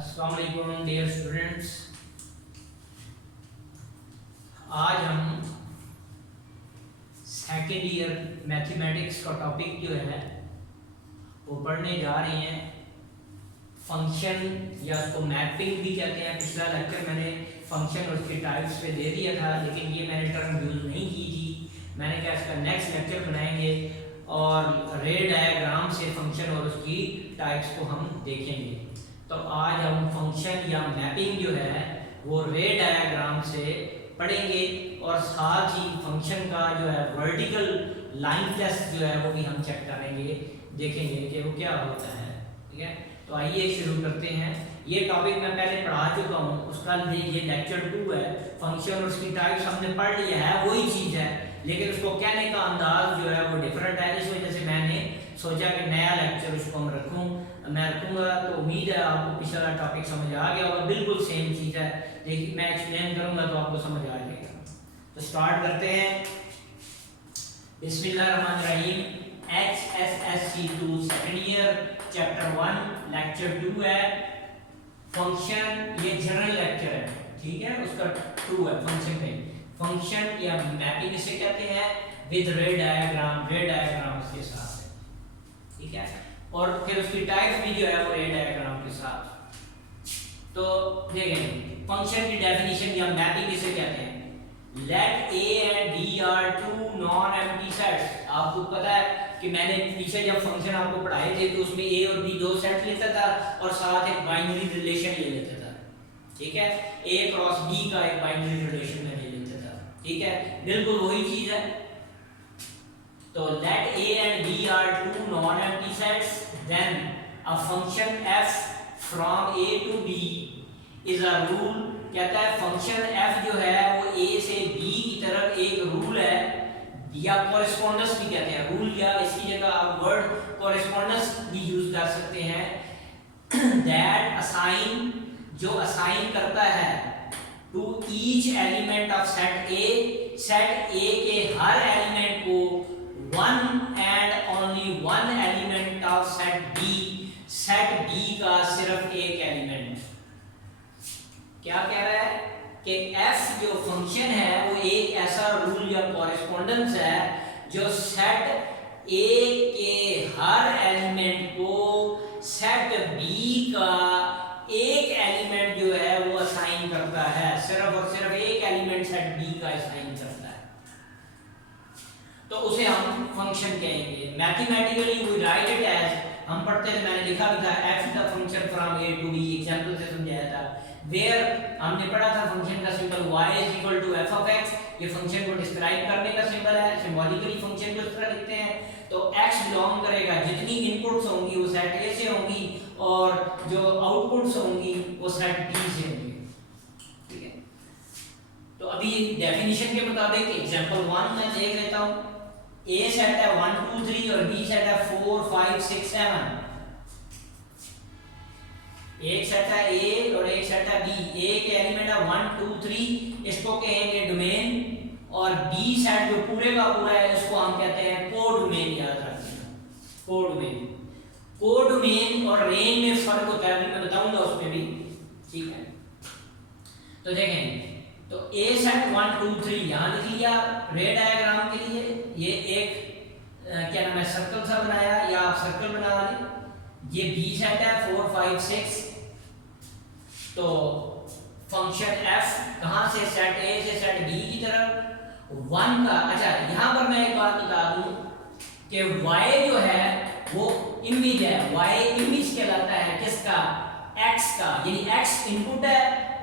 अस्सलाम वालेकुम dear students. आज हम सेकेंड ईयर मैथमेटिक्स का टॉपिक जो है वो पढ़ने जा रहे हैं। फंक्शन या उसको मैपिंग भी कहते हैं। पिछला लेक्चर मैंने फंक्शन और उसके टाइप्स पे दे दिया था, लेकिन ये मैंने टर्म यूज़ नहीं की थी। मैंने कहा इसका नेक्स्ट लेक्चर बनाएंगे और रे डायग्राम से फंक्शन और उसकी टाइप्स को हम देखेंगे। तो आज हम फंक्शन या मैपिंग जो है वो रे डायग्राम से पढ़ेंगे और साथ ही फंक्शन का जो है वर्टिकल लाइन टेस्ट जो है वो भी हम चेक करेंगे, देखेंगे कि वो क्या होता है। ठीक है, तो आइए शुरू करते हैं। ये टॉपिक मैं पहले पढ़ा चुका हूँ, उसका ये लेक्चर 2 है। फंक्शन और उसकी टाइप्स हमने पढ़ लिया है, वही चीज़ है, लेकिन उसको कहने का अंदाज जो है वो डिफरेंट है। इस वजह से मैंने सोचा कि नया लेक्चर उसको मैं रखूँगा। तो उम्मीद है आपको पिछला टॉपिक समझ आ गया होगा। बिल्कुल सेम चीज़ है, देखिए मैं एक्सप्लेन करूँगा तो आपको समझ आ जाएगा। तो स्टार्ट करते हैं। बिस्मिल्लाहिर्रहमानिर्रहीम। HSSC2 second year chapter 1 lecture 2 है फंक्शन। ये जनरल लेक्चर है, ठीक है, उसका 2 है फंक्शन में। फंक्शन या मैपिंग इसे कहते हैं विद रे डायग्राम के साथ है, ठीक है। और फिर उसकी टाइप्स भी जो है वो रे डायग्राम के साथ। तो देखें फंक्शन की डेफिनेशन या मैपिंग इसे कहते हैं। Let A and B are two non empty sets. आपको पता है कि मैंने पीछे जब फंक्शन आपको पढ़ाए थे तो उसमें ए और बी दो सेट लेता था और साथ एक बाइनरी रिलेशन ले लेता था, ठीक है। ए क्रॉस बी का एक बाइनरी रिलेशन में ले लेता था, ठीक है, बिल्कुल वही चीज है। तो let a and b are two non-empty sets, then a function f from a to b is a rule। कहता है फंक्शन f जो है वो a से b की तरफ एक रूल है, या कोरेस्पोंडेंस भी कहते हैं। रूल या इसकी जगह आप वर्ड कोरेस्पोंडेंस भी यूज कर सकते हैं। that assign, जो असाइन करता है to each element of set a के हर एलिमेंट को one and only one element of set B का सिर्फ एक एलिमेंट। क्या कह रहा है कि f जो फंक्शन है वो एक ऐसा रूल या कॉरेस्पोंडेंस है जो सेट a के हर एलिमेंट को सेट b का एक एलिमेंट जो है वो असाइन करता है। सिर्फ और सिर्फ एक एलिमेंट सेट b का असाइन करता है, तो उसे हम फंक्शन कहेंगे। Mathematically we write it as, हम पढ़ते थे, मैंने लिखा भी था, f is the function from a to b। Example से समझाया था। वेयर हमने पढ़ा था फंक्शन का symbol y is equal to f of x। ये फंक्शन को डिस्क्राइब करने का सिंबल है, सिंबॉलिकली फंक्शन को इस तरह लिखते हैं। तो x बिलोंग करेगा, जितनी इनपुट्स होंगी वो सेट a से होंगी और जो आउटपुट्स होंगी वो सेट b से होंगी, ठीक है। तो अभी डेफिनेशन के मुताबिक एग्जांपल 1 में देख लेता हूं। A सेट है 1 2 3 और B सेट है 4 5 6 7। एक सेट है A और एक सेट है B। A के एलिमेंट है 1 2 3, इसको कहेंगे डोमेन, और B सेट जो पूरे का पूरा है उसको हम कहते हैं कोडोमेन। याद रखिएगा, कोडोमेन और रेंज में फर्क होता है, अभी मैं बताऊंगा उसमें भी, ठीक है। तो देखें, तो A सेट 1 2 3 यहां लिख लिया रे डायग्राम के लिए। ये एक क्या नाम है सर्कल सा बनाया, या आप सर्कल बना लें। ये B सेट है 4 5 6। तो फंक्शन f कहां से, सेट A से सेट B की तरफ 1 का। अच्छा, यहां पर मैं एक बात बता दूं कि y जो है वो इमेज है। y इमेज कहलाता है किसका, x का, यानी x इनपुट है,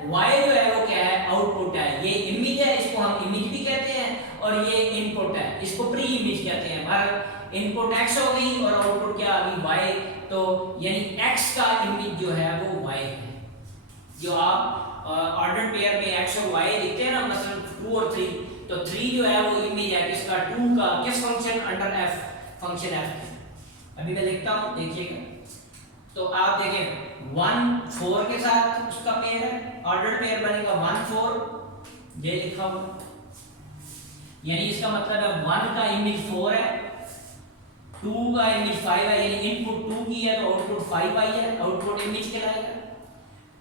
y जो है वो क्या है, आउटपुट है। ये इमेज है, इसको हम इमेज भी कहते हैं, और ये इनपुट है, इसको प्री इमेज कहते हैं। हर इनपुट x हो गई और आउटपुट क्या आ गई, y। तो यानी x का इमेज जो है वो y है। जो आप ऑर्डर पेयर में x और y लिखते हैं ना, मतलब 2 और 3, तो 3 जो है वो इमेज है किसका, 2 का, किस function, under f, function f। अभी मैं लिखता हूं, देखिएगा। तो आप देखें 1 4 के साथ उसका पेयर है, ऑर्डर पेयर बनेगा 1 4, ये लिखा हुआ, यानी इसका मतलब है 1 का इमेज 4 है, 2 का इमेज 5 है, यानी इनपुट 2 की है तो आउटपुट 5 आई है, आउटपुट इमेज कहलाएगा।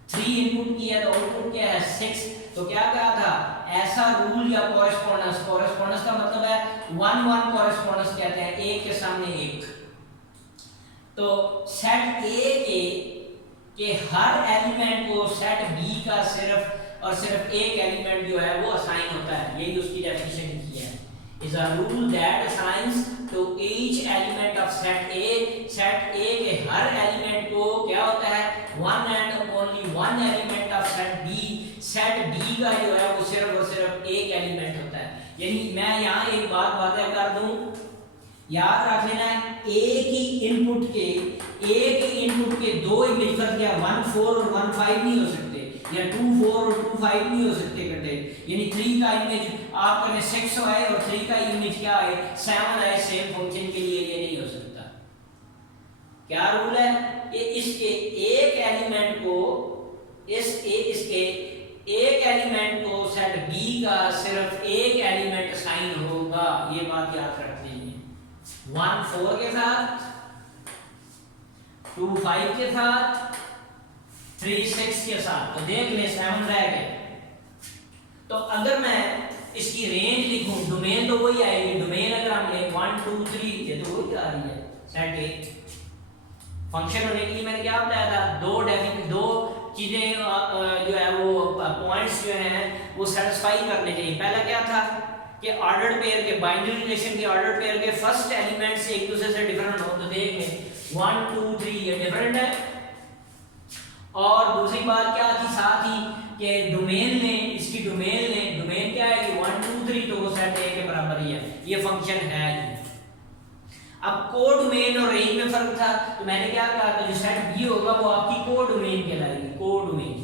3 इनपुट किया तो आउटपुट क्या है 6। तो क्या कहा था, ऐसा रूल या कॉरेस्पोंडेंस, कॉरेस्पोंडेंस का मतलब है 1-1 कॉरेस्पोंडेंस कहते हैं, एक के सामने एक। तो सेट ए के हर एलिमेंट को सेट बी का सिर्फ और सिर्फ एक एलिमेंट जो है वो असाइन होता है, यही उसकी डेफिनेशन लिखी है। Is a rule that assigns to each element of set A, set A के हर एलिमेंट को क्या होता है, one and only one element of set B, set B का जो है वो सिर्फ और सिर्फ एक एलिमेंट होता है। यानी मैं यहाँ एक बात वादे कर दूं, याद रख लेना है, एक ही इनपुट के दो इमेज पर क्या 1 4 और 1 5 नहीं हो सकते, या 2 4 और 2 5 नहीं हो सकते इकट्ठे। यानी 3 का इमेज आपका 6 आए और 3 का इमेज क्या आए 7 आए, सेम फंक्शन के लिए ये नहीं हो सकता। क्या रूल है कि इसके एक एलिमेंट को इसके एक एलिमेंट को सेट बी का सिर्फ एक एलिमेंट असाइन होगा, ये बात याद रख लीजिए। 1 4 के साथ, 2 5 के साथ, 3 6 के साथ। तो देख ले 7 रह गए। तो अगर मैं इसकी रेंज लिखूं, डोमेन तो वही आएगी, डोमेन अगर हम ले 1 2 3 ये तो वही आ रही है सेट ए। फंक्शन होने के लिए मैंने क्या बताया था, दो चीजें जो है वो पॉइंट्स जो हैं वो सेटिस्फाई करने चाहिए। पहला क्या था कि ऑर्डर्ड पेयर के, बाइनरी रिलेशन के ऑर्डर्ड पेयर के फर्स्ट एलिमेंट्स एक दूसरे से डिफरेंट हो। तो देख लें 1 2 3 ये डिफरेंट है। और दूसरी बात क्या थी साथ ही कि डोमेन में, इसकी डोमेन क्या है कि 1 2 3 तो वो सेट ए के बराबर ही है, ये फंक्शन है ही। अब कोडोमेन और रेंज में फर्क था, तो मैंने क्या कहा था, जो सेट बी होगा वो आपकी कोडोमेन कहलाएगी, कोडोमेन।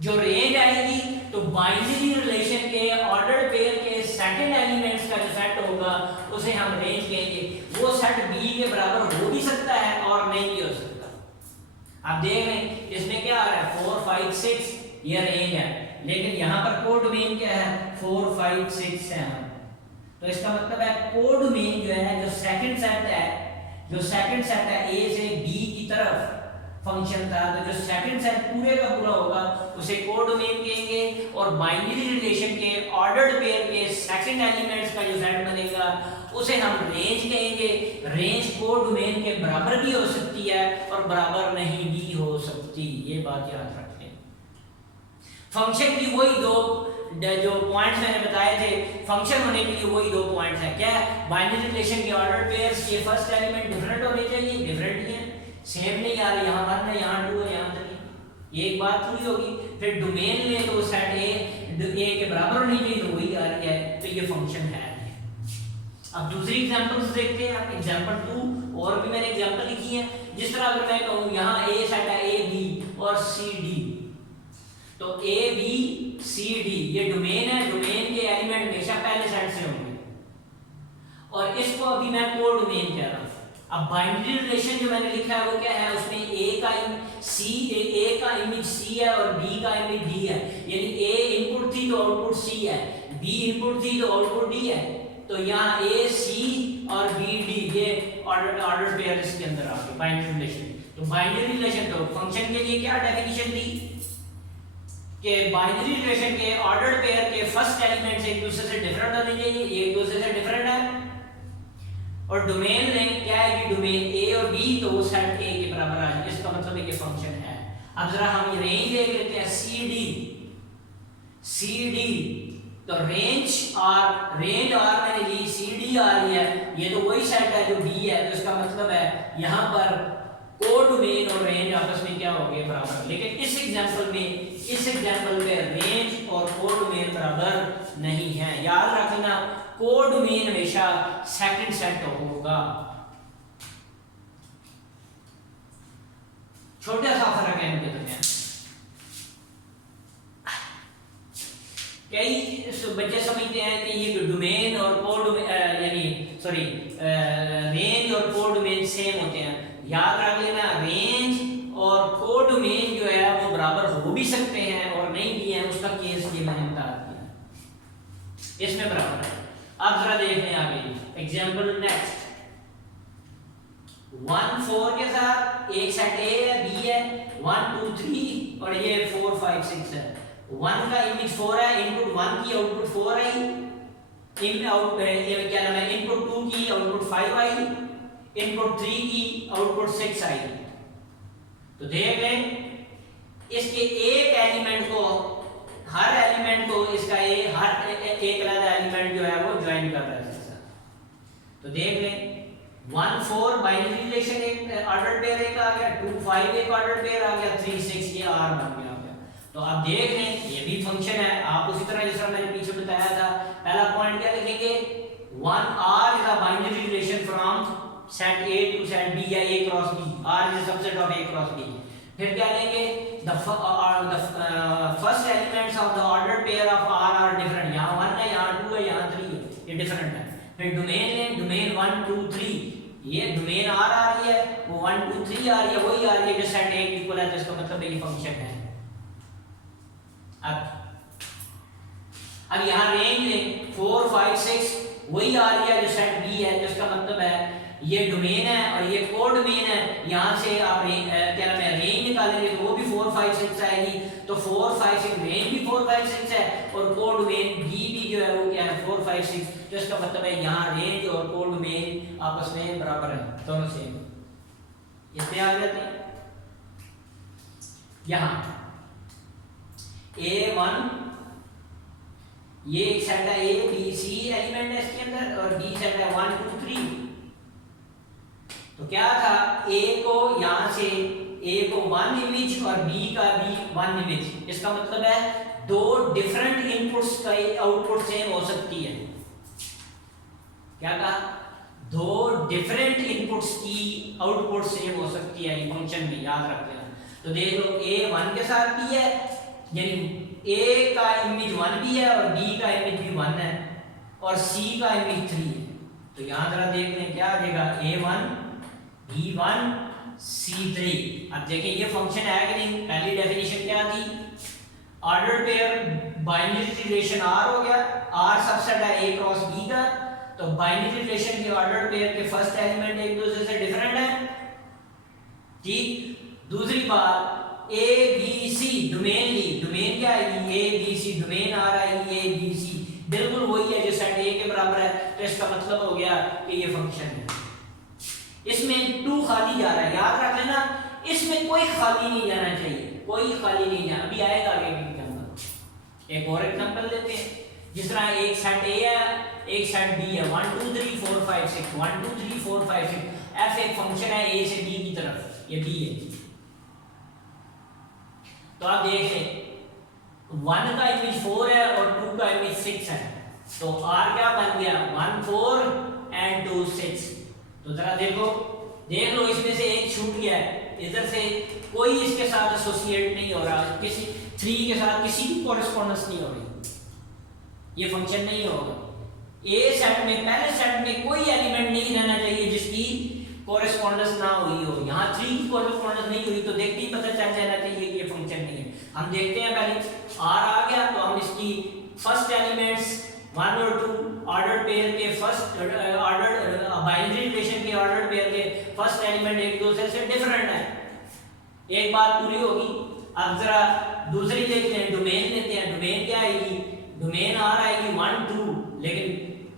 जो रेंज आएगी तो बाइनरी रिलेशन के ऑर्डर्ड पेयर के सेकंड एलिमेंट्स का जो सेट होगा उसे हम रेंज कहेंगे। वो सेट बी के बराबर हो भी सकता है और नहीं भी हो सकता। आप देख रहे हैं इसमें क्या आ रहा है 4 5 6 ये रेंज है, लेकिन यहाँ पर कोडोमेन क्या है 4 5 6 7। तो इसका मतलब है कोडोमेन जो है, जो सेकंड सेट है ए से बी की तरफ फंक्शन था, तो जो सेकंड सेट पूरे का पूरा होगा उसे कोडोमेन कहेंगे। और बाइनरी रिलेशन के ऑर्डर्ड पेयर के सेकंड एलिमेंट्स का जो सेट बनेगा उसे हम रेंज कहेंगे। रेंज कोडोमेन के बराबर भी हो सकती है और बराबर नहीं भी हो सकती, ये बात याद रखें। फंक्शन की वही दो जो पॉइंट्स मैंने बताए थे, फंक्शन होने के लिए वही दो पॉइंट्स हैं। क्या है, बाइनरी रिलेशन के ऑर्डर पेयर्स के फर्स्ट एलिमेंट डिफरेंट होने चाहिए, डिफरेंट ही है, सेम नहीं आ रही, यहाँ 1 है यहाँ 2 है यहाँ 3, ये एक बात पूरी होगी। फिर डोमेन में तो सेट ए के बराबर होनी चाहिए, तो वही आ रही है, तो ये फंक्शन है। अब दूसरी एग्जांपल्स देखते हैं। आप एग्जांपल 2 और भी मैंने एग्जांपल लिखी है। जिस तरह अगर मैं कहूँ यहाँ ए सेट है ए बी और सी डी, तो ए बी सी डी ये डोमेन है, डोमेन के एलिमेंट हमेशा पहले सेट से होंगे और इसको अभी मैं कोडोमेन कह रहा हूं। अब बाइनरी रिलेशन जो मैंने लिखा है वो क्या है, उसमें ए का इमेज सी है और बी का इमेज डी है। यानी ए इनपुट थी तो आउटपुट सी है, बी इनपुट थी तो आउटपुट डी है। तो यहाँ ए सी और बी डी ये ऑर्डर पेयर इसके अंदर आ गए बाइनरी रिलेशन। तो बाइनरी रिलेशन तो फंक्शन के लिए क्या डेफिनेशन दी कि बाइनरी रिलेशन के ऑर्डर्ड पेयर के फर्स्ट एलिमेंट्स एक दूसरे से डिफरेंट होने चाहिए, ये एक दूसरे से डिफरेंट है। और डोमेन में क्या है कि डोमेन ए और बी तो वो सेट ए के बराबर आ जाए, इसका मतलब है कि फंक्शन है। अब जरा हम ये रेंज देख लेते हैं सी डी। तो रेंज और मैंने ली सी डी आ रही है, ये तो वही सेट है जो डी है, तो इसका मतलब है यहाँ पर कोडोमेन और रेंज आपस में क्या हो गए बराबर। लेकिन इस एग्जांपल में रेंज और कोडोमेन बराबर नहीं है, याद रखना कोडोमेन हमेशा सेकंड सेट होगा। छोटा सा फर्क है इनके दरमियान। कई बच्चे समझते हैं कि ये डोमेन और कोडोमेन रेंज और कोडोमेन सेम होते हैं। याद रख लेना रेंज और कोडोमेन जो है वो बराबर हो भी सकते हैं और नहीं भी है, उसका केस ये मैंने बता दिया, इसमें बराबर है। अब जरा देख लें आगे एग्जांपल नेक्स्ट 1 4 के साथ एक सेट ए है, बी है, 1 2 3 और ये 4 5 6 है। 1 का इमेज 4 है, इनपुट 1 की आउटपुट 4 आई, इन आउट ये क्या नाम है, इनपुट 2 की आउटपुट 5 आई, इनपुट 3 की आउटपुट 6 आई। तो देख लें इसके एक एलिमेंट को, हर एलिमेंट को इसका हर एक अलग एलिमेंट जो है वो ज्वाइन कर रहा है इसके साथ। तो देख लें 1 4 बाइनरी रिलेशन एक ऑर्डर पेयर एक आ गया, 2 5 एक ऑर्डर पेयर आ गया, 3 6 ये आर बन गया। तो आप देख लें ये भी फंक्शन है। आप उसी तरह जिस तरह मैंने पीछे बताया था, पहला पॉइंट क्या लिखेंगे, 1 r is a binary relation from set A to set B या A cross B, r is a subset of A cross B। फिर क्या लेंगे, the first elements of the ordered pair of r are different, यहाँ 1 है, यहाँ 2 है, यहाँ 3 है, ये डिफरेंट है। फिर डोमेन लें, डोमेन 1 2 3, ये डोमेन r आ रही है, वो 1 2 3 आ रही है, वही आ रही है जो सेट A इक्वल है, जिसका मतलब ये फंक्शन है। अब यहाँ रेंज लें 4 5 6, वही आ रही है जो सेट बी है, जिसका मतलब है ये डोमेन है और ये कोड डोमेन है। यहाँ से आप क्या नाम है रेंज निकालेंगे तो वो भी 4 5 6 आएगी। तो 4 5 6 रेंज भी 4 5 6 है और कोड डोमेन बी भी जो है वो क्या है 4 5 6, तो इसका मतलब है यहाँ रेंज और कोड डोमेन आपस में बराबर है, दोनों सेम। इसमें आ जाते हैं यहाँ A1, ये एक सेट है A B C एलिमेंट है इसके अंदर और B सेट है 1 2 3। तो क्या था, A को यहाँ से A को 1 इमेज और B का भी 1 इमेज, इसका मतलब है दो डिफरेंट इनपुट्स का आउटपुट सेम हो सकती है। क्या कहा, दो डिफरेंट इनपुट्स की आउटपुट सेम हो सकती है ये फंक्शन में, याद रख लेना। तो देख लो A 1 के साथ भी है, यानी A का इमेज 1 भी है और B का इमेज भी 1 है और C का इमेज 3 है। तो यहां जरा देख लें क्या आ जाएगा, A1 B1 C3। अब देखिए ये फंक्शन है कि नहीं। पहली डेफिनेशन क्या थी, order pair binary relation R हो गया, R सबसेट है A क्रॉस B का। तो बाइनरी रिलेशन के ऑर्डर पेयर के फर्स्ट एलिमेंट एक दूसरे से डिफरेंट है, ठीक। दूसरी बात A B C डोमेन ली, डोमेन क्या आएगी A B C, डोमेन आ रहा है A B C, बिल्कुल वही है जो सेट A के बराबर है। तो इसका मतलब हो गया कि ये फंक्शन है। इसमें 2 खाली जा रहा है, याद रख लेना, इसमें कोई खाली नहीं जाना चाहिए, कोई खाली नहीं जाना। अभी आएगा आगे एग्जांपल। एक और एग्जांपल लेते हैं, जिस तरह एक सेट A है एक सेट B है, 1 2 3 4 5 6, 1 2 3 4 5 6। f एक फंक्शन है A से B की तरफ, ये B है। तो आप देखें 1 का इमेज 4 है और 2 का इमेज 6 है। तो R क्या बन गया, 1 4 एंड 2 6। तो जरा देखो, देख लो इसमें से एक छूट गया है, इधर से कोई इसके साथ एसोसिएट नहीं हो रहा, किसी 3 के साथ किसी की कोरेस्पोंडेंस नहीं हो रही, ये फंक्शन नहीं होगा। A सेट में, पहले सेट में कोई एलिमेंट नहीं रहना चाहिए जिसकी कोरेस्पोंडेंस ना हुई हो। यहाँ 3 की कोरेस्पोंडेंस नहीं हुई तो देखते ही पता चल जाना चाहिए कि ये फंक्शन नहीं है। हम देखते हैं पहले R आ गया तो हम इसकी फर्स्ट एलिमेंट्स 1 और 2 ऑर्डर पेयर के फर्स्ट ऑर्डर बाइनरी रिलेशन के ऑर्डर पेयर के फर्स्ट एलिमेंट एक दूसरे से डिफरेंट है, एक बात पूरी होगी। अब जरा दूसरी देखते हैं, डोमेन लेते हैं। डोमेन क्या आएगी, डोमेन R आएगी 1 2, लेकिन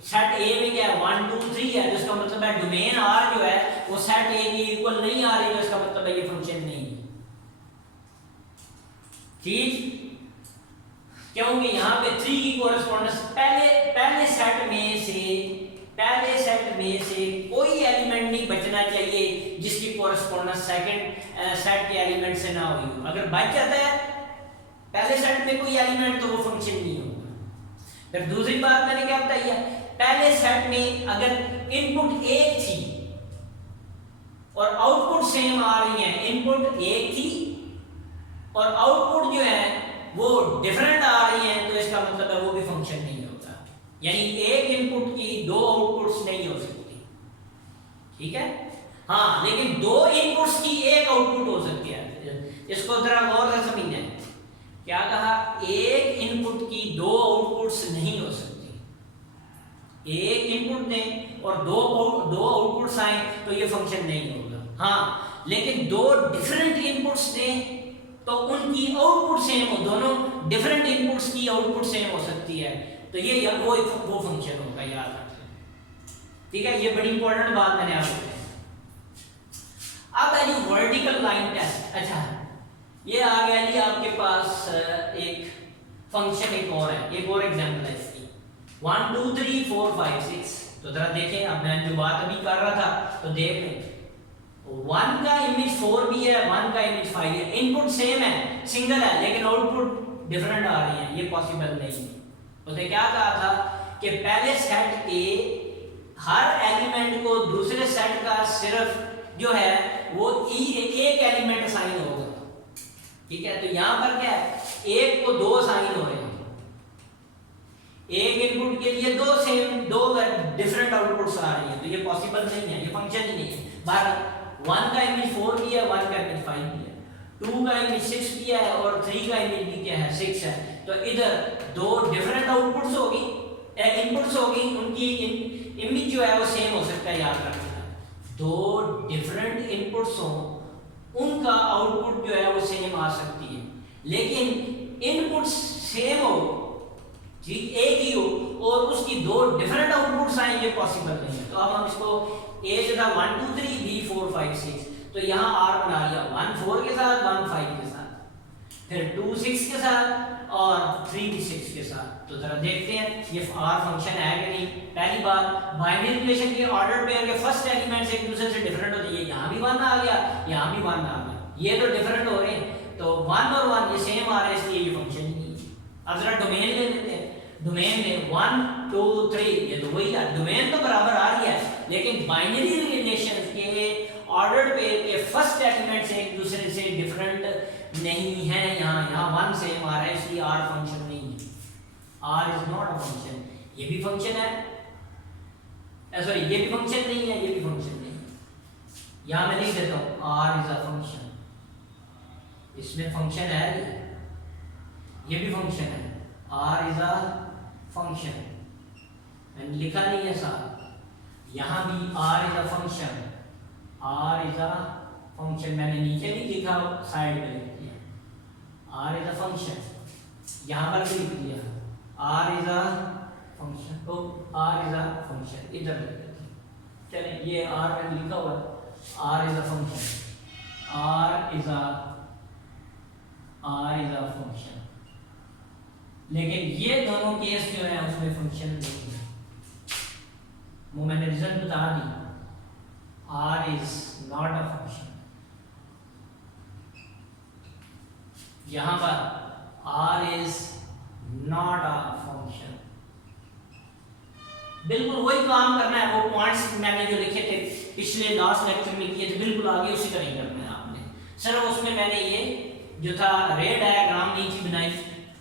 सेट A में क्या है 1 2 3 है, जिसका मतलब है डोमेन R जो है वो सेट A के इक्वल नहीं आ रही है, इसका मतलब है ये फंक्शन नहीं है, ठीक। क्योंकि यहाँ पे 3 की कोरेस्पोंडेंस पहले सेट में से कोई एलिमेंट नहीं बचना चाहिए जिसकी कोरेस्पोंडेंस सेकंड सेट के एलिमेंट से ना हुई हो। अगर बच जाता है पहले सेट में कोई एलिमेंट तो वो फंक्शन नहीं होगा। फिर दूसरी बात मैंने क्या बताई है, पहले सेट में अगर इनपुट एक थी और आउटपुट सेम आ रही है, इनपुट एक थी और आउटपुट जो है वो डिफरेंट आ रही है, तो इसका मतलब है वो भी फंक्शन नहीं होता। यानी एक इनपुट की 2 आउटपुट्स नहीं हो सकती, ठीक है। हाँ, लेकिन 2 इनपुट्स की एक आउटपुट हो सकती है। इसको जरा गौर से समझना। क्या कहा, एक इनपुट की 2 आउटपुट्स नहीं हो सकती। एक इनपुट दें और दो आउटपुट्स आए तो ये फंक्शन नहीं होगा। हाँ, लेकिन दो डिफरेंट इनपुट्स दें तो उनकी आउटपुट सेम हो, दोनों डिफरेंट इनपुट्स की आउटपुट सेम हो सकती है, तो ये वो फंक्शन होगा, याद रखें। ठीक है, ये बड़ी इंपॉर्टेंट बात मैंने आपको बताई। अब है जी वर्टिकल लाइन टेस्ट। अच्छा, ये आ गया जी आपके पास एक फंक्शन, एक और है, एक और एग्जांपल है इसकी 1 2 3 4 5 6। तो जरा देखें, अब मैं जो बात अभी कर रहा था तो देख लें, 1 का इमेज 4 भी है, 1 का इमेज 5 है, इनपुट सेम है, सिंगल है, लेकिन आउटपुट डिफरेंट आ रही है, ये पॉसिबल नहीं है। उसने क्या कहा था कि पहले सेट के हर एलिमेंट को दूसरे सेट का सिर्फ जो है वो एक एलिमेंट असाइन होगा। ठीक है, तो यहां पर क्या है, एक को दो असाइन हो रहे हैं, एक इनपुट के लिए दो डिफरेंट आउटपुट्स आ रही है, तो ये पॉसिबल नहीं है, ये फंक्शन ही नहीं है। बाहर 1 का इमेज 4 भी है, 1 का इमेज 5 भी है, 2 का इमेज 6 भी है और 3 का इमेज भी क्या है 6 है, तो इधर दो डिफरेंट आउटपुट्स होगी, इनपुट्स होगी, उनकी इमेज जो है वो सेम हो सकता है, याद रखना। दो डिफरेंट इनपुट्स हो, उनका आउटपुट जो है वो सेम आ सकती है, लेकिन इनपुट सेम हो, ठीक एक ही हो, और उसकी दो डिफरेंट आउटपुट्स आए, ये पॉसिबल नहीं है। तो अब हम इसको ए जो था 1 2 3 b 4 5 6, तो यहाँ r बना लिया 1 4 के साथ, 1 5 के साथ, फिर 2 6 के साथ और 3 भी 6 के साथ। तो जरा देखते हैं ये r फंक्शन है कि नहीं। पहली बात, बाइनरी रिलेशन के ऑर्डर पेयर के फर्स्ट एलिमेंट्स एक दूसरे से डिफरेंट होते हैं, यहाँ भी 1 आ गया, यहाँ भी 1 आ गया, ये तो डिफरेंट हो रहे हैं, तो 1 और 1 ये सेम आ रहे हैं, इसलिए ये फंक्शन ही नहीं है। अब जरा डोमेन ले लेते हैं, डोमेन में 1 2 3 ये तो वही है, डोमेन तो बराबर आ रही है, लेकिन बाइनरी रिलेशंस के ऑर्डर्ड पेयर के फर्स्ट एलिमेंट से एक दूसरे से डिफरेंट नहीं है, यहाँ 1 सेम आ रहा है, इसलिए r फंक्शन नहीं है, r is not a function. ये भी फंक्शन है, सॉरी ये भी फंक्शन नहीं है, ये भी फंक्शन नहीं है, यहाँ मैं लिख देता हूँ r इज अ फंक्शन, इसमें फंक्शन है, ये भी फंक्शन है, r इज अ फंक्शन, मैंने लिखा नहीं है साहब, यहाँ भी r is a function, r is a function, मैंने नीचे नहीं लिखा, साइड में लिख दिया, r इज अ फंक्शन, यहाँ पर भी लिख दिया r इज अ फंक्शन, तो r इज अ फंक्शन इधर लिख देते हैं। चलिए ये r मैंने लिखा हुआ है, r is a function, r is a function, लेकिन ये दोनों केस जो है उसमें फंक्शन नहीं है, वो मैंने रिजल्ट बता दी, r is not a function, यहां पर r is not a function, बिल्कुल वही काम करना है, वो पॉइंट्स मैंने जो लिखे थे पिछले लास्ट लेक्चर में किए थे, बिल्कुल आगे उसी तरह करना है आपने। सर उसमें मैंने ये जो था रे डायग्राम नहीं थी बनाई,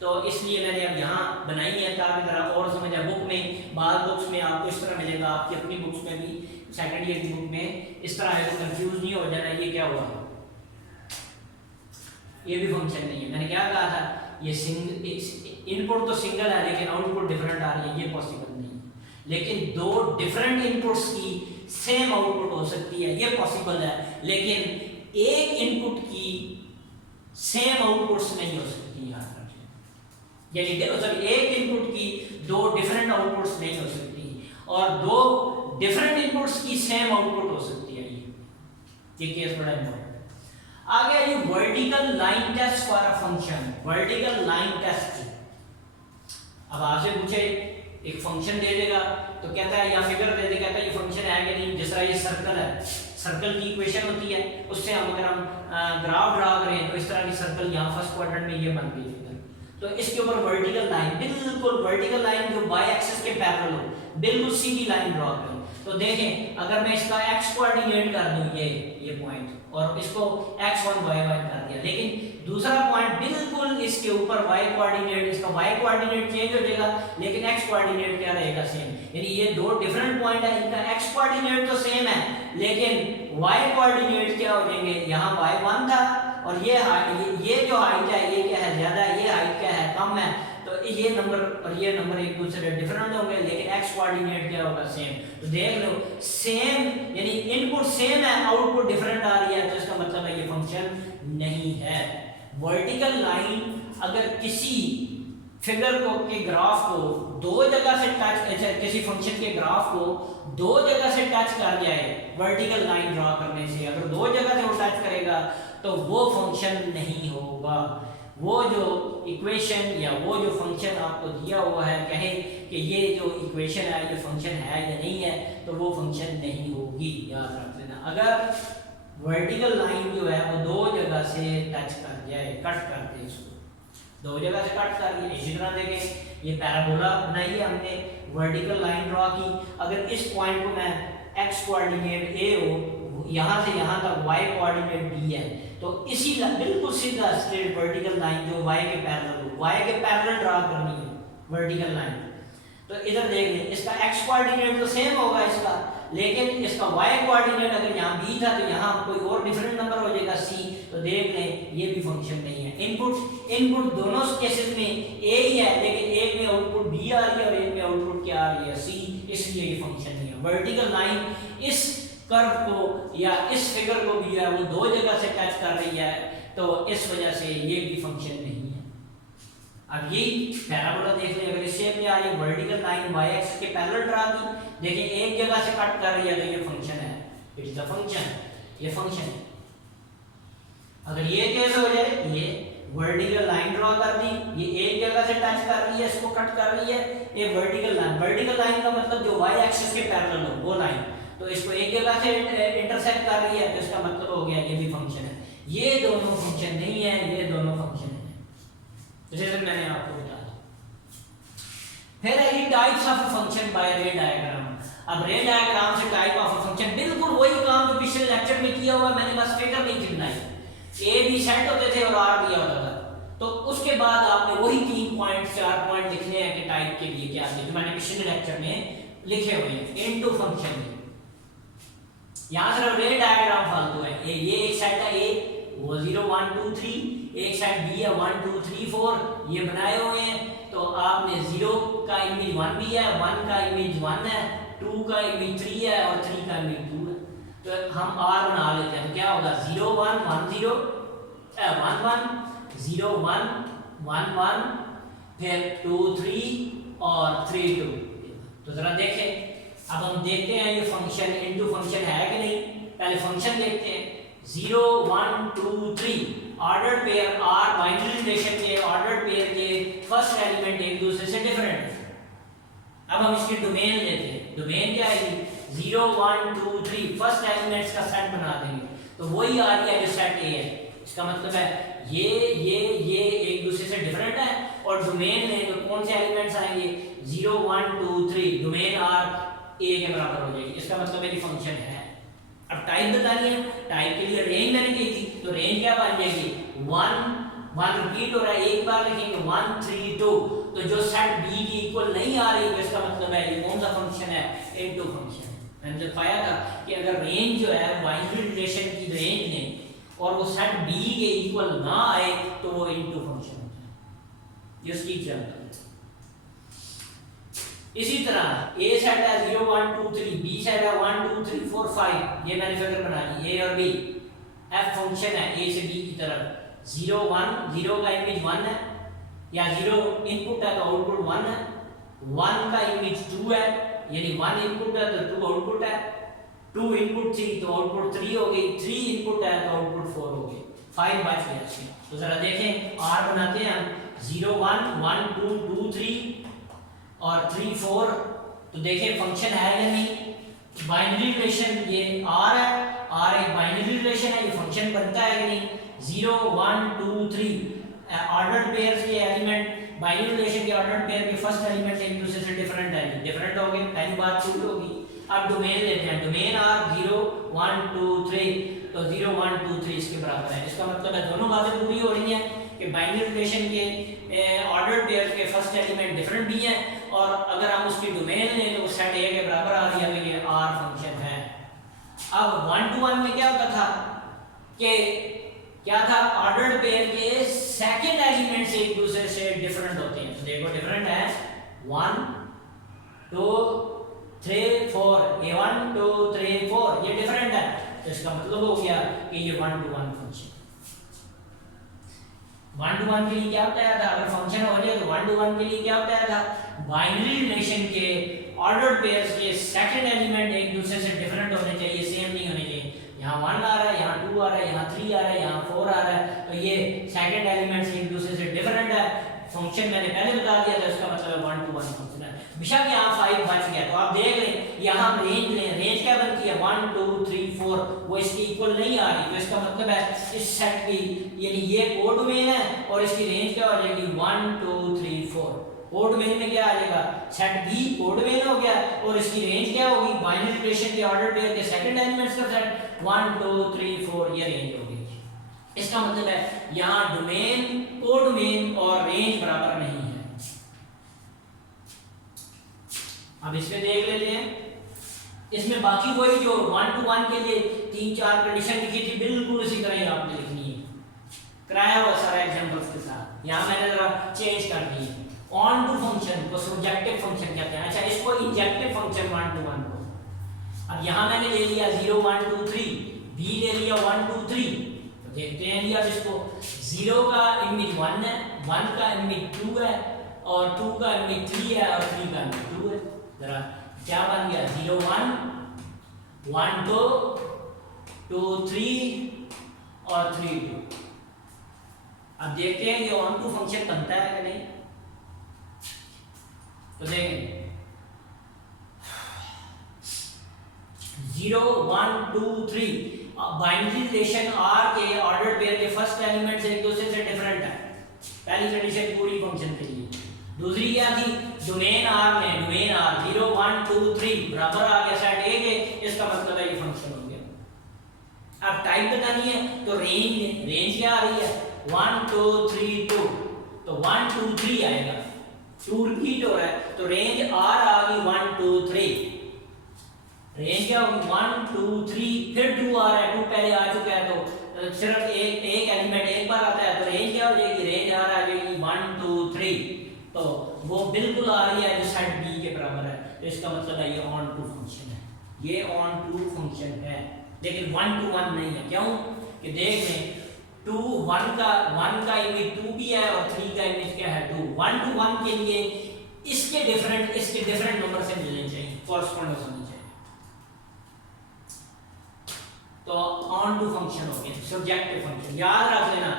तो इसलिए मैंने अब यहाँ बनाई है ताकि जरा और समझ आए। बुक में बाद बुक्स में आपको इस तरह मिलेगा, आपकी अपनी बुक्स में भी, सेकंड ईयर की बुक में इस तरह है, तो कंफ्यूज नहीं हो जाना ये क्या हुआ, ये भी फंक्शन नहीं है। मैंने क्या कहा था, ये इनपुट तो सिंगल है लेकिन आउटपुट डिफरेंट आ रही है, ये पॉसिबल नहीं है, लेकिन दो डिफरेंट इनपुट्स की सेम आउटपुट हो सकती है, ये पॉसिबल है, लेकिन एक इनपुट की सेम आउटपुट्स नहीं हो सकती, याद रखिए, यानी सॉरी एक इनपुट की दो डिफरेंट आउटपुट्स नहीं हो सकती, और दो डिफरेंट इनपुट्स की सेम आउटपुट हो सकती है, ये केस बड़ा इंपॉर्टेंट है। आगे ये vertical line test for a function, vertical line test. अब आपसे पूछे एक फंक्शन दे देगा तो कहता है, या फिगर दे दे, कहता है ये फंक्शन है कि नहीं, जिस तरह ये सर्कल है, सर्कल की इक्वेशन होती है, उससे हम अगर हम ग्राफ ड्रा करें तो इस तरह की सर्कल यहाँ फर्स्ट क्वाड्रेंट में ये बन गई फिगर, तो इसके ऊपर वर्टिकल लाइन, बिल्कुल वर्टिकल लाइन जो बाय एक्सिस के पैरेलल हो, बिल्कुल सीधी लाइन ड्रा करें, तो देखें अगर मैं इसका x कोऑर्डिनेट कर दूं ये पॉइंट, और इसको x1 y1 कर दिया, लेकिन दूसरा पॉइंट बिल्कुल इसके ऊपर y कोऑर्डिनेट, इसका y कोऑर्डिनेट चेंज हो जाएगा लेकिन x कोऑर्डिनेट क्या रहेगा, सेम, यानी ये दो डिफरेंट पॉइंट है, इनका x कोऑर्डिनेट तो सेम है लेकिन y कोऑर्डिनेट क्या हो जाएंगे, यहाँ y1 था और ये जो हाइट है ये क्या है, ज्यादा है, ये हाइट क्या है, कम है, तो ये नंबर और ये नंबर एक दूसरे से डिफरेंट होंगे, लेकिन एक्स कोऑर्डिनेट क्या होगा, सेम। तो देख लो सेम यानी इनपुट सेम है, आउटपुट डिफरेंट आ रही है, तो इसका मतलब है ये फंक्शन नहीं है। वर्टिकल लाइन अगर किसी फिगर को के ग्राफ को दो जगह से टच, किसी फंक्शन के ग्राफ को दो जगह से टच कर जाए वर्टिकल लाइन ड्रॉ करने से, अगर दो जगह से वो टच करेगा तो वो फंक्शन नहीं होगा। वो जो इक्वेशन या वो जो फंक्शन आपको दिया हुआ है, कहे कि ये जो इक्वेशन है ये फंक्शन है या नहीं है, तो वो फंक्शन नहीं होगी, याद रख लेना। अगर वर्टिकल लाइन जो है वो दो जगह से टच कर जाए, कट कर दे, इसको दो जगह से कट कर दिया। इसी तरह देखें ये पैराबोला बनाई है हमने, वर्टिकल लाइन ड्रॉ की, अगर इस पॉइंट को मैं एक्स कोऑर्डिनेट ए हो, यहाँ से यहाँ तक y कोऑर्डिनेट b है, तो इसी बिल्कुल सीधा स्ट्रेट वर्टिकल लाइन जो y के पैरेलल ड्रा करनी है वर्टिकल लाइन। तो इधर देख लें, इसका x कोऑर्डिनेट तो सेम होगा इसका, लेकिन इसका y कोऑर्डिनेट अगर यहाँ b था तो यहाँ कोई और डिफरेंट नंबर हो जाएगा c। तो देख लें ये भी फंक्शन नहीं है। इनपुट दोनों केसेस में a ही है, लेकिन एक में आउटपुट b आ रही है और एक में आउटपुट क्या आ रही है, c, इसलिए ये फंक्शन नहीं है। वर्टिकल लाइन इस कर्व को या इस फिगर को भी है वो दो जगह से टच कर रही है, तो इस वजह से ये भी फंक्शन नहीं है। अब ये पैराबोला देख लें, अगर इस शेप में आ रही है वर्टिकल लाइन y एक्सिस के पैरेलल ड्रा की, देखिए एक जगह से कट कर रही है, तो ये फंक्शन है, इट इज द फंक्शन, ये फंक्शन है। अगर ये केस हो जाए, ये वर्टिकल लाइन ड्रॉ कर दी, ये एक जगह से टच कर रही है, इसको कट कर रही है, ये वर्टिकल लाइन का मतलब जो y एक्सिस के पैरेलल हो वो लाइन, तो इसको एक जगह से इंटरसेक्ट कर रही है, तो इसका मतलब हो गया ये भी फंक्शन है। ये दोनों फंक्शन नहीं है, ये दोनों फंक्शन है, जैसे मैंने आपको बताया। फिर है ये टाइप्स ऑफ फंक्शन बाय रे डायग्राम। अब रे डायग्राम से टाइप ऑफ फंक्शन, बिल्कुल वही काम जो पिछले लेक्चर में किया हुआ, मैंने बस फिगर नहीं चिपकाई। ए बी सेट होते थे और आर दिया होता था, तो उसके बाद आपने वही 3 पॉइंट 4 पॉइंट लिखने हैं कि टाइप के लिए क्या है, जो मैंने पिछले लेक्चर में लिखे हुए हैं इनटू फंक्शन में। यहाँ सिर्फ रे डायग्राम फालतू है, ये एक साइड है ए, वो 0 1 2 3, एक साइड बी है 1 2 3 4, ये बनाए हुए हैं। तो आपने 0 का इमेज 1 भी है, 1 का इमेज 1 है, 2 का इमेज 3 है और 3 का इमेज 2 है। तो हम आर बना लेते हैं, तो क्या होगा 0 1 1 0 1 1 0 1 1 1, फिर 2 3 और 3 2। तो जरा देखें, अब हम देखते हैं ये फंक्शन इनटू फंक्शन है कि नहीं। पहले फंक्शन देखते हैं, 0 1 2 3 ordered pair or binary relation के ऑर्डर्ड पेयर के फर्स्ट एलिमेंट एक दूसरे से डिफरेंट है। अब हम इसकी डोमेन लेते हैं, डोमेन क्या है, 0 1 2 3 फर्स्ट एलिमेंट्स का सेट बना देंगे, तो वही आ रही है जो सेट ए है। इसका मतलब है ये एक दूसरे से डिफरेंट है, और डोमेन लें तो कौन से एलिमेंट्स आएंगे, 0 1 2 3, डोमेन आर ए के बराबर हो जाएगी। इसका मतलब है कि फंक्शन है। अब टाइप बतानी है, टाइप के लिए रेंज मैंने की थी, तो रेंज क्या बन जाएगी, 1 रिपीट हो रहा है, एक बार लिखेंगे 1 3 2, तो जो सेट बी की इक्वल नहीं आ रही, तो इसका मतलब है ये कौन सा फंक्शन है, इनटू फंक्शन। मैंने जब पाया था कि अगर रेंज जो है बाइनरी रिलेशन की रेंज लें और वो सेट बी के इक्वल ना आए, तो वो इनटू फंक्शन होता है, ये उसकी एग्जांपल। इसी तरह ए सेट है 0 1 2 3, बी सेट है 1 2 3 4 5, ये मैंने फिगर बना ली, ए और बी। एफ फंक्शन है ए से बी की तरफ, 0 1 0 का इमेज 1 है, या 0 इनपुट है तो आउटपुट 1 है, 1 का इमेज 2 है, यानी 1 इनपुट है तो 2 आउटपुट है, 2 इनपुट थी तो आउटपुट 3 हो गई, 3 इनपुट है तो आउटपुट 4 हो गई, 5 बच गया। तो जरा देखें, आर बनाते हैं हम, 0 1 1 2 2 3 और 3 4, तो देखिए फंक्शन है या नहीं, बाइनरी रिलेशन, ये आर है, आर एक बाइनरी रिलेशन है, ये फंक्शन बनता है कि नहीं, 0 1 2 3 ऑर्डर्ड पेयर्स के एलिमेंट, बाइनरी रिलेशन के ऑर्डर्ड पेयर के फर्स्ट एलिमेंट एक दूसरे से डिफरेंट है, डिफरेंट हो गए, पहली बात प्रूव होगी। अब डोमेन लेते हैं, डोमेन आर 0 1 2 3, तो 0 1 2 3 इसके बराबर है। इसका मतलब है दोनों बातें पूरी हो रही हैं कि बाइनरी रिलेशन के ऑर्डर्ड पेयर के फर्स्ट एलिमेंट डिफरेंट भी हैं, और अगर हम उसकी डोमेन लें तो सेट ए के बराबर आ रही है, तो ये आर फंक्शन है। अब 1 to 1 में क्या होता था कि क्या था, ऑर्डर्ड पेयर के सेकंड एलिमेंट्स एक दूसरे से डिफरेंट होते हैं। तो देखो डिफरेंट है 1 2 3 4, ये 1 2 3 4 ये डिफरेंट है, तो इसका मतलब हो गया कि ये 1 to 1 फंक्शन। 1 to 1 के लिए क्या बताया था, अगर फंक्शन हो जाए तो 1 to 1 के लिए क्या बताया था, बाइनरी रिलेशन के ऑर्डर्ड पेयर्स के सेकंड एलिमेंट एक दूसरे से डिफरेंट होने चाहिए, सेम नहीं होने चाहिए। यहाँ 1 आ रहा है, यहाँ 2 आ रहा है, यहाँ 3 आ रहा है, यहाँ 4 आ रहा है, तो ये सेकंड एलिमेंट्स एक दूसरे से डिफरेंट है। फंक्शन मैंने पहले बता दिया था, इसका मतलब 1 to 1 फंक्शन है। बेशक यहाँ 5 बच गया, तो आप देख लें यहाँ रेंज लें, रेंज क्या बनती है 1 2 3 4, वो इसके इक्वल नहीं आ रही, तो इसका मतलब है इस सेट की, यानी ये कोड डोमेन है और इसकी रेंज क्या हो जाएगी 1 2 3 4। कोड डोमेन में क्या आ जाएगा, सेट बी कोड डोमेन हो गया और इसकी रेंज क्या होगी, बाइनरी रिलेशन के ऑर्डर पेयर के सेकंड एलिमेंट्स का सेट 1 2 3 4, ये रेंज होगी। इसका मतलब है यहाँ डोमेन, कोड डोमेन और रेंज बराबर नहीं है। अब इसमें देख लेते हैं, इसमें बाकी वही जो 1 to 1 के लिए 3-4 कंडीशन लिखी थी, बिल्कुल इसी तरह ही आपने लिखनी है, कराया हुआ सारा एग्जांपल्स के साथ। यहाँ मैंने जरा चेंज कर दी, ऑन टू फंक्शन को सब्जेक्टिव फंक्शन कहते हैं, अच्छा इसको इंजेक्टिव फंक्शन 1 to 1 को। अब यहाँ मैंने ले लिया 0 1 2 3, बी ले लिया 1 2 3, तो देखते हैं जी अब इसको, 0 का इमेज 1 है, 1 का इमेज 2 है और 2 का इमेज 3 है और 3 का इमेज 2 है। जरा क्या बन गया 0 1 1 2 2 3 और 3 2। अब देखते हैं ये ऑन टू फंक्शन बनता है कि नहीं, तो देखेंगे 0 1 2 3 बाइनरी रिलेशन आर के ऑर्डर पेयर के फर्स्ट एलिमेंट से एक दूसरे से डिफरेंट है, पहली कंडीशन पूरी फंक्शन के लिए। दूसरी क्या थी, डोमेन आर में, डोमेन आर 0 1 2 3 बराबर आ गया सेट ए के, इसका मतलब है ये फंक्शन हो गया। अब टाइप बतानी है तो रेंज, रेंज क्या आ रही है 1 2 3 2, तो 1 2 3 आएगा, 2 रिपीट हो रहा है तो रेंज आर आ गई 1 2 3, रेंज क्या होगी 1 2 3, फिर 2 आ रहा है, 2 पहले आ चुका है तो सिर्फ एक एलिमेंट एक बार आता है, तो रेंज क्या हो जाएगी, रेंज आर आ जाएगी 1 2 3, तो वो बिल्कुल आ रही है जो सेट बी के बराबर है, तो इसका मतलब है ये ऑन टू फंक्शन है, ये ऑन टू फंक्शन है, लेकिन 1 to 1 नहीं है। क्यों कि देख लें 2 1 का इमेज 2 भी है और 3 का इमेज क्या है 2, 1 to 1 के लिए इसके डिफरेंट नंबर से मिलने चाहिए, कॉरस्पॉन्डेंस होनी चाहिए, तो ऑन टू फंक्शन हो गया सब्जेक्टिव फंक्शन। याद रख लेना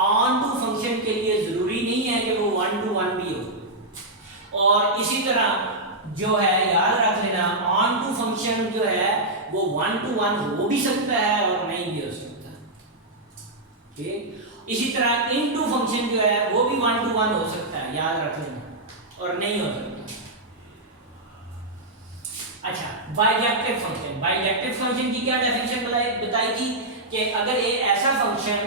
ऑन टू फंक्शन के लिए जरूरी नहीं है कि वो 1 to 1 भी हो, और इसी तरह जो है याद रख लेना ऑन टू फंक्शन जो है वो 1 to 1 हो भी सकता है और नहीं भी हो सकता, ठीक। इसी तरह इन टू फंक्शन जो है वो भी 1 to 1 हो सकता है, याद रख लेना, और नहीं हो सकता। अच्छा बाइजेक्टिव फंक्शन, बाइजेक्टिव फंक्शन की क्या डेफिनेशन बताई थी कि अगर ये ऐसा फंक्शन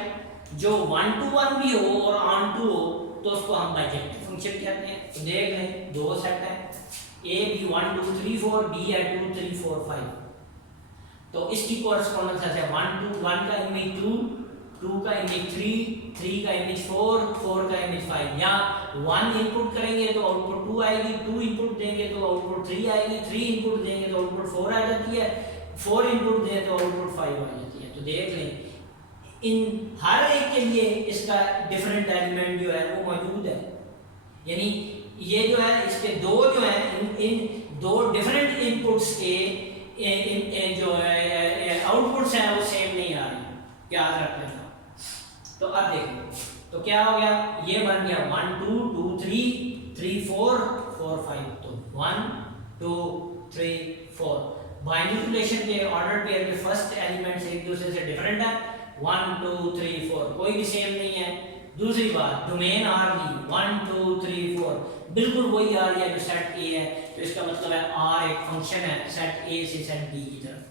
जो 1 to 1 भी हो और ऑन टू हो तो उसको हम बाइजेक्टिव फंक्शन कहते हैं। तो देख लें दो सेट है, ए बी 1 2 3 4, बी है 2 3 4 5, तो इसकी कोरस्पोंडेंस है 1 to 1 का इमेज 2, 2 का इमेज 3, 3 का इमेज 4, 4 का इमेज 5। या 1 इनपुट करेंगे तो आउटपुट 2 आएगी, 2 इनपुट देंगे तो आउटपुट 3 आएगी, 3 इनपुट देंगे तो आउटपुट 4 आ जाती है, 4 इनपुट दें तो आउटपुट 5 आ जाती है। तो देख लें इन हर एक के लिए इसका डिफरेंट एलिमेंट जो है वो मौजूद है, यानी ये जो है इसके दो जो है इन दो डिफरेंट इनपुट्स के जो है आउटपुट्स हैं वो सेम नहीं आ रही, याद रख लेना। तो अब देखो तो क्या हो गया, ये बन गया 1 2 2 3 3 4 4 5, तो 1 2 3 4 बाइनरी रिलेशन के ऑर्डर पेयर के फर्स्ट एलिमेंट्स एक दूसरे से डिफरेंट है, 1 2 3 4 कोई भी सेम नहीं है। दूसरी बात डोमेन आर ली 1 2 3 4 बिल्कुल वही आ रही है जो सेट ए है, तो इसका मतलब है आर एक फंक्शन है सेट ए से सेट बी की तरफ।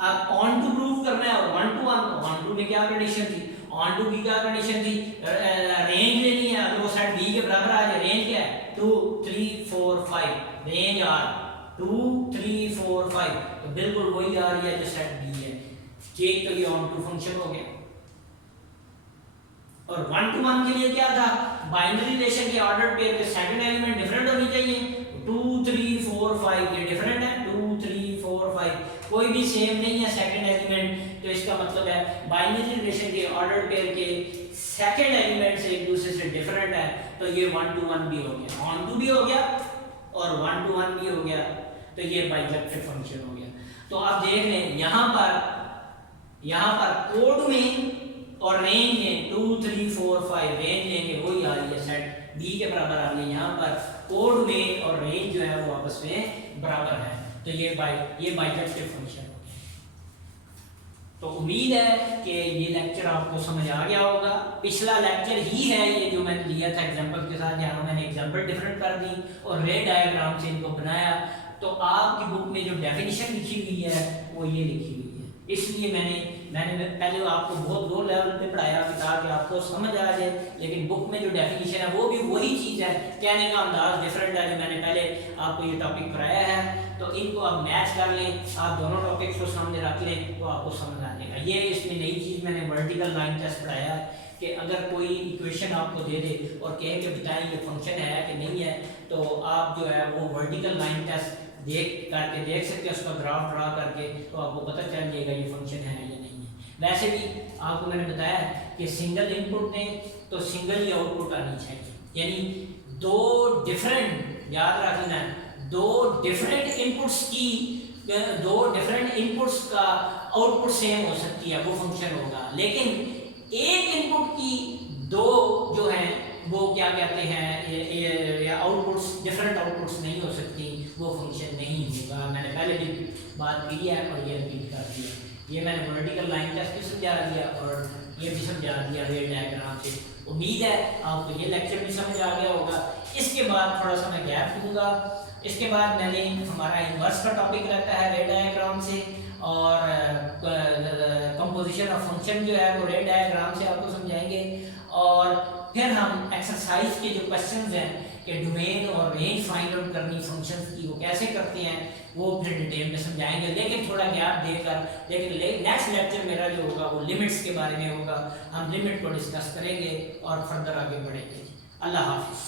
अब ऑन टू प्रूव करना है और 1 to 1, तो ऑन टू में क्या कंडीशन थी, ऑन टू की क्या कंडीशन थी, रेंज लेनी है, अगर वो सेट बी के बराबर आ जाए, रेंज क्या है 2 3 4 5, रेंज आर 2 3 4 5, तो बिल्कुल वही आ रही है जो सेट बी है, ठीक। तो ये ऑन टू फंक्शन हो गया। और 1 to 1 के लिए क्या था, बाइनरी रिलेशन के ऑर्डर पेयर के सेकंड एलिमेंट डिफरेंट होनी चाहिए। 2 3 4 5 ये डिफरेंट है, 2 3 4 5 कोई भी सेम नहीं है सेकंड एलिमेंट। तो इसका मतलब है बाइनरी रिलेशन के ऑर्डर पेयर के सेकंड एलिमेंट से एक दूसरे से डिफरेंट है, तो ये 1 to 1 भी हो गया, ऑन टू भी हो गया और 1 to 1 भी हो गया, तो ये बाइजेक्टिव फंक्शन हो गया। तो आप देख लें यहाँ पर कोड में और रेंज में 2 3 4 5 रेंज लेंगे वही आ रही है, सेट बी के बराबर आ रही है। यहाँ पर कोड में और रेंज जो है वो आपस में बराबर है, तो ये बाइजेक्टिव फंक्शन हो गया। तो उम्मीद है कि ये लेक्चर आपको समझ आ गया होगा। पिछला लेक्चर ही है ये जो मैंने लिया था एग्जांपल के साथ, जहाँ मैंने एग्जांपल डिफरेंट कर दी और रे डायग्राम से इनको बनाया। तो आपकी बुक में जो डेफिनेशन लिखी हुई है वो ये लिखी हुई है, इसलिए मैंने पहले आपको बहुत लो लेवल पे पढ़ाया ताकि आपको समझ आ जाए, लेकिन बुक में जो डेफिनेशन है वो भी वही चीज़ है, कहने का अंदाज डिफरेंट है जो मैंने पहले आपको ये टॉपिक पढ़ाया है। तो इनको आप मैच कर लें, आप दोनों टॉपिक्स को सामने रख लें तो आपको समझ आ जाएगा। ये इसमें नई चीज़ मैंने वर्टिकल लाइन टेस्ट पढ़ाया है कि अगर कोई इक्वेशन आपको दे दे और कहे कि बताएं ये फंक्शन है कि नहीं है, तो आप जो है वो वर्टिकल लाइन टेस्ट देख सकते हैं, उसका ग्राफ ड्रा करके, तो आपको पता चल जाएगा ये फंक्शन है या नहीं है। वैसे भी आपको मैंने बताया कि सिंगल इनपुट ने तो सिंगल ही आउटपुट आनी चाहिए, यानी दो डिफरेंट, याद रखना है, दो डिफरेंट इनपुट्स का आउटपुट सेम हो सकती है, वो फंक्शन होगा। लेकिन एक इनपुट की दो जो है वो क्या कहते हैं या आउटपुट्स, डिफरेंट आउटपुट्स नहीं हो सकती, वो फंक्शन नहीं होगा। मैंने पहले भी बात की है और ये रिपीट कर दिया। ये मैंने वर्टिकल लाइन टेस्ट भी समझा दिया और ये भी समझा दिया रे डायग्राम से। उम्मीद है आपको ये लेक्चर भी समझ आ गया होगा। इसके बाद थोड़ा सा मैं गैप दूंगा, इसके बाद मैंने हमारा इन्वर्स का टॉपिक रहता है रे डायग्राम से, और कंपोजिशन ऑफ फंक्शन जो है वो रे डायग्राम से आपको समझाएंगे। और फिर हम एक्सरसाइज के जो क्वेश्चंस हैं कि डोमेन और रेंज फाइंड आउट करनी फंक्शंस की, वो कैसे करते हैं, वो फिर डिटेल में समझाएंगे, लेकिन थोड़ा गैप देकर। लेकिन नेक्स्ट लेक्चर मेरा जो होगा वो लिमिट्स के बारे में होगा, हम लिमिट को डिस्कस करेंगे और फर्दर आगे बढ़ेंगे। अल्लाह हाफिज़।